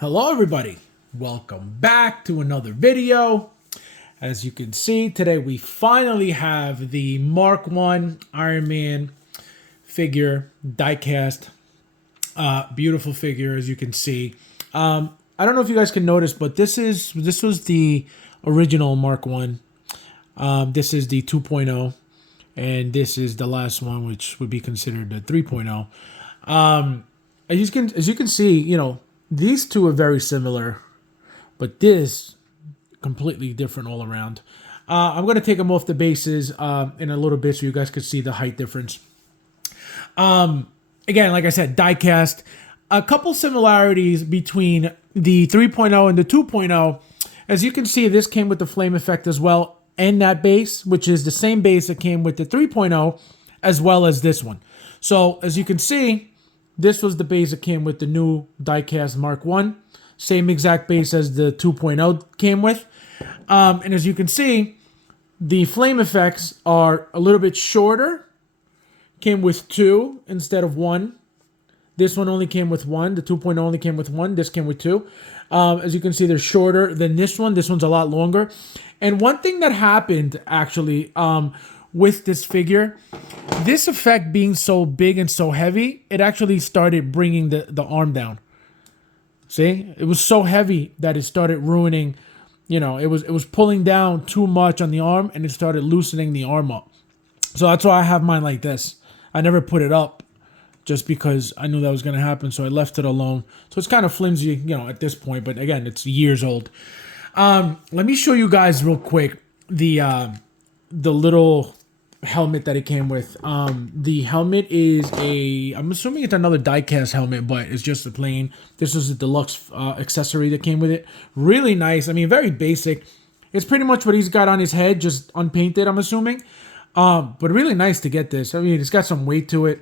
Hello everybody, welcome back to another video. As you can see, today we finally have the Mark 1 Iron Man figure, diecast. Beautiful figure, as you can see. I don't know if you guys can notice, but this was the original Mark 1. This is the 2.0, and this is the last one, which would be considered the 3.0. As you can see, these two are very similar, but this completely different all around. I'm going to take them off the bases in a little bit so you guys can see the height difference. Again, like I said, diecast. A couple similarities between the 3.0 and the 2.0. As you can see, this came with the flame effect as well, and that base, which is the same base that came with the 3.0, as well as this one. So, as you can see, this was the base that came with the new diecast Mark 1. Same exact base as the 2.0 came with. And as you can see, the flame effects are a little bit shorter. Came with 2 instead of 1. This one only came with 1. The 2.0 only came with 1. This came with 2. As you can see, they're shorter than this one. This one's a lot longer. And one thing that happened, actually, with this figure, this effect being so big and so heavy, it actually started bringing the arm down. See? It was so heavy that it started ruining, it was pulling down too much on the arm, and it started loosening the arm up. So that's why I have mine like this. I never put it up just because I knew that was going to happen, so I left it alone. So it's kind of flimsy, at this point, but again, it's years old. Let me show you guys real quick the little helmet that it came with. The helmet is I'm assuming it's another diecast helmet, but it's just a plain. This is a deluxe accessory that came with it. Really nice. I mean, very basic. It's pretty much what he's got on his head, just unpainted, I'm assuming. But really nice to get this. I mean, it's got some weight to it.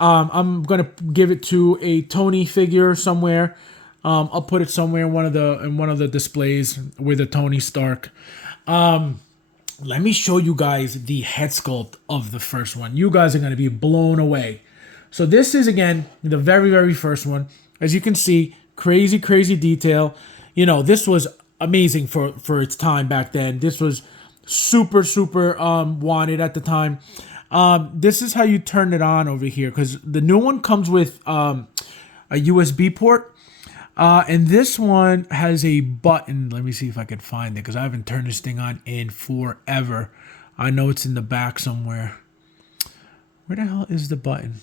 I'm gonna give it to a Tony figure somewhere. I'll put it somewhere in one of the displays with a Tony Stark. Let me show you guys the head sculpt of the first one. You guys are going to be blown away. So this is, again, the very, very first one. As you can see, crazy, crazy detail. This was amazing for its time back then. This was super, super wanted at the time. This is how you turn it on over here, because the new one comes with a USB port. And this one has a button. Let me see if I can find it, because I haven't turned this thing on in forever. I know it's in the back somewhere. Where the hell is the button?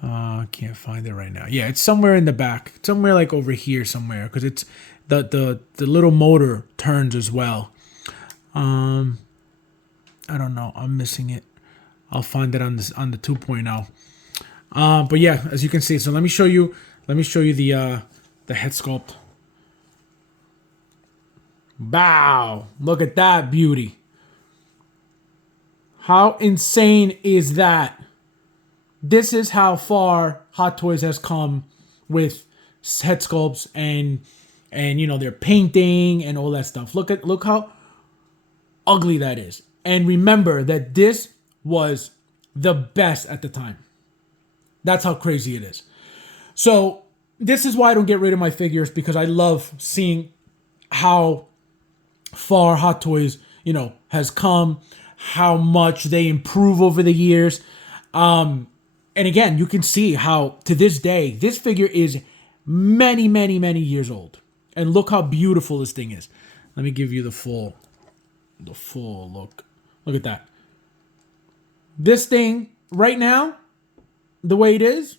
I can't find it right now. Yeah, it's somewhere in the back. Somewhere like over here somewhere, because it's the little motor turns as well. I don't know. I'm missing it. I'll find it on the 2.0. But yeah, as you can see, so let me show you the head sculpt. Wow, look at that beauty. How insane is that? This is how far Hot Toys has come with head sculpts and their painting and all that stuff. Look how ugly that is. And remember that this was the best at the time. That's how crazy it is. So this is why I don't get rid of my figures, because I love seeing how far Hot Toys, has come, how much they improve over the years. And again, you can see how to this day, this figure is many, many, many years old. And look how beautiful this thing is. Let me give you the full look. Look at that. This thing right now, the way it is,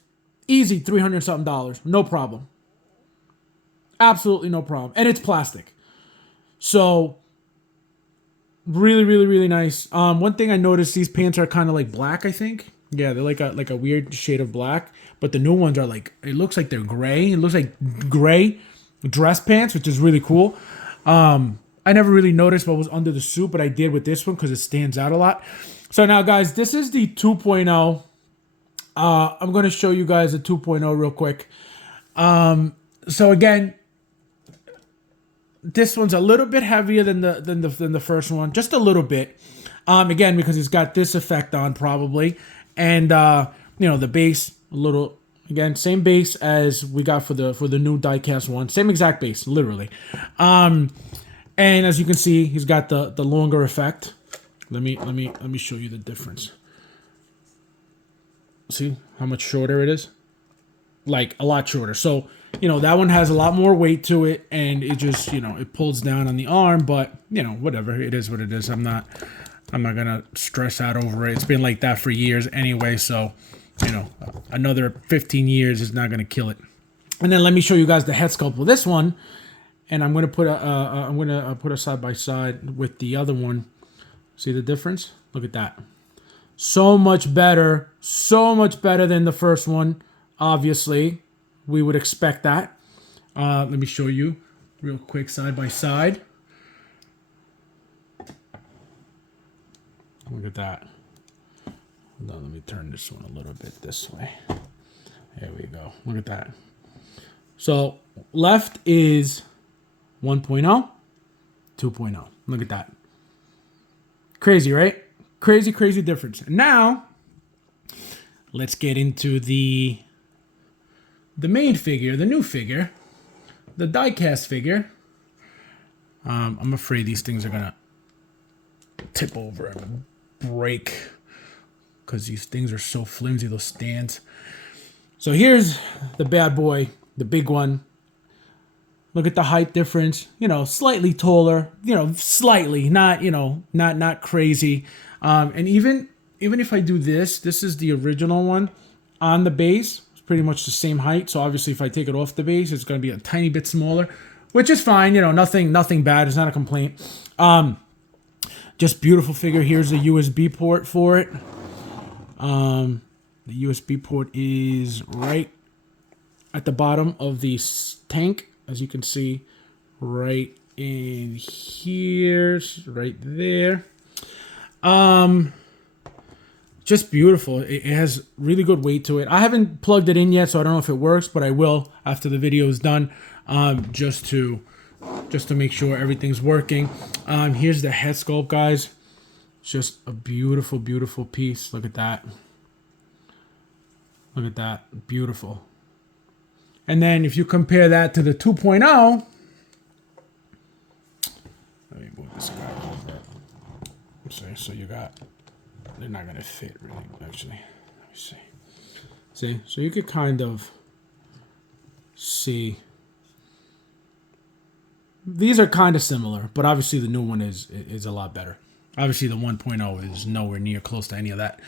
easy $300 something, no problem. Absolutely no problem. And it's plastic. So really, really, really nice. One thing I noticed, these pants are kind of like black, I think. Yeah, they're like a weird shade of black. But the new ones are like, it looks like they're gray. It looks like gray dress pants, which is really cool. I never really noticed what was under the suit, but I did with this one because it stands out a lot. So now, guys, this is the 2.0. I'm going to show you guys the 2.0 real quick. So again, this one's a little bit heavier than the first one, just a little bit. Again, because it's got this effect on probably, and the base a little Again, same base as we got for the new diecast one. Same exact base, literally. And as you can see, he's got the longer effect. Let me show you the difference. See how much shorter it is? Like a lot shorter. So, you know, that one has a lot more weight to it, and it just, you know, it pulls down on the arm, but, you know, whatever. It is what it is. I'm not gonna stress out over it. It's been like that for years anyway, so, you know, another 15 years is not gonna kill it. And then let me show you guys the head sculpt with this one, and I'm gonna put a side by side with the other one. See the difference? Look at that. So much better than the first one. Obviously, we would expect that. Let me show you real quick side by side. Look at that. Hold on, let me turn this one a little bit this way. There we go. Look at that. So left is 1.0, 2.0. Look at that. Crazy, right? Crazy difference. And now, let's get into the main figure, the new figure, the diecast figure. I'm afraid these things are gonna tip over and break because these things are so flimsy, those stands. So here's the bad boy, the big one. Look at the height difference, you know, slightly taller, you know, slightly, not, you know, not crazy. And even if I do this is the original one on the base. It's pretty much the same height. So obviously if I take it off the base, it's going to be a tiny bit smaller, which is fine. You know, nothing bad. It's not a complaint. Just beautiful figure. Here's the USB port for it. The USB port is right at the bottom of the tank, as you can see, right in here, right there. Just beautiful. It has really good weight to it. I haven't plugged it in yet, so I don't know if it works, but I will after the video is done, just to make sure everything's working. Here's the head sculpt, guys. Just a beautiful piece. Look at that. Look at that. Beautiful. And then if you compare that to the 2.0, let me move this guy over. So you got, they're not going to fit really, actually. Let me see. See? So you could kind of see. These are kind of similar, but obviously the new one is a lot better. Obviously the 1.0 is nowhere near close to any of that.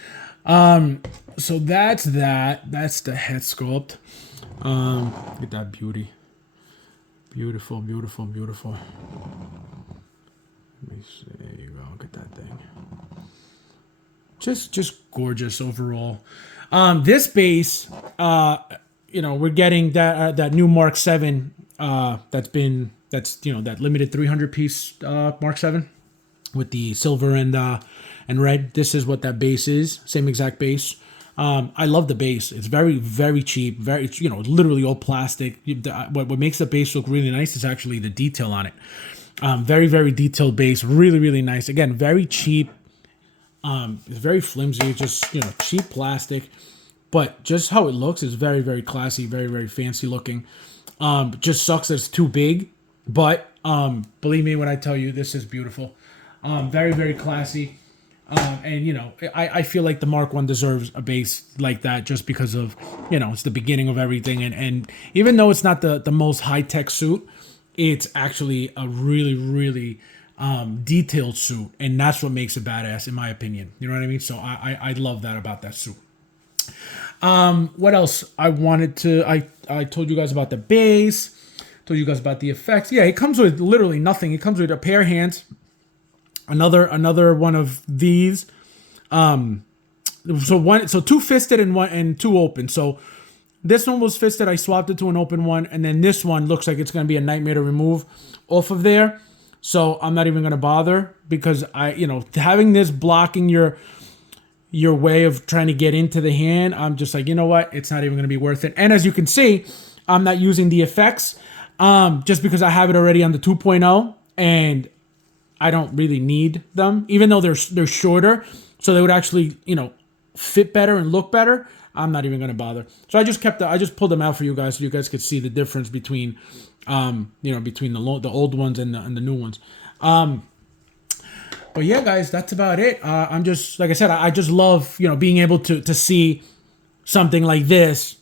So that's that. That's the head sculpt. Look at that beauty. Beautiful. Let me see. There you go. Look at that thing. Just gorgeous overall. This base, you know, we're getting that new Mark 7. That's you know, that limited 300 piece Mark 7 with the silver and red. This is what that base is. Same exact base. I love the base. It's very cheap. Very, you know, literally all plastic. What makes the base look really nice is actually the detail on it. Very detailed base. Really nice. Again, very cheap. It's very flimsy. Just, you know, cheap plastic. But just how it looks is very classy. Very fancy looking. Just sucks that it's too big. But believe me when I tell you, this is beautiful. Very classy. And, you know, I feel like the Mark 1 deserves a base like that just because of, you know, it's the beginning of everything. And even though it's not the most high-tech suit, it's actually a really detailed suit. And that's what makes it badass, in my opinion. You know what I mean? So I love that about that suit. What else I wanted to... I told you guys about the base. Told you guys about the effects. Yeah, it comes with literally nothing. It comes with a pair of hands. Another one of these. So two fisted and two open. So this one was fisted. I swapped it to an open one, and then this one looks like it's gonna be a nightmare to remove off of there. So I'm not even gonna bother because having this blocking your way of trying to get into the hand, I'm just like, you know what? It's not even gonna be worth it. And as you can see, I'm not using the effects just because I have it already on the 2.0 and I don't really need them, even though they're shorter, so they would actually, you know, fit better and look better. I'm not even gonna bother. So I just pulled them out for you guys so you guys could see the difference between, between the old ones and the new ones. But yeah, guys, that's about it. I'm just, like I said, I just love, being able to see something like this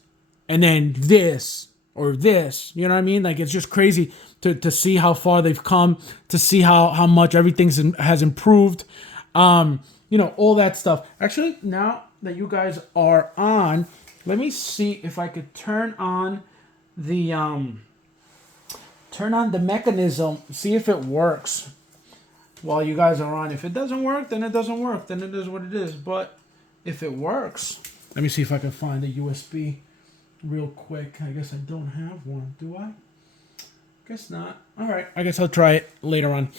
and then this or this, you know what I mean? Like, it's just crazy to see how far they've come, to see how much everything has improved, all that stuff. Actually, now that you guys are on, let me see if I could turn on the mechanism, see if it works while you guys are on. If it doesn't work, then it doesn't work. Then it is what it is. But if it works, let me see if I can find a USB real quick. I guess I don't have one, do I? Guess not. All right, I guess I'll try it later on.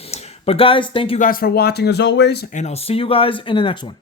But guys, thank you guys for watching as always, and I'll see you guys in the next one.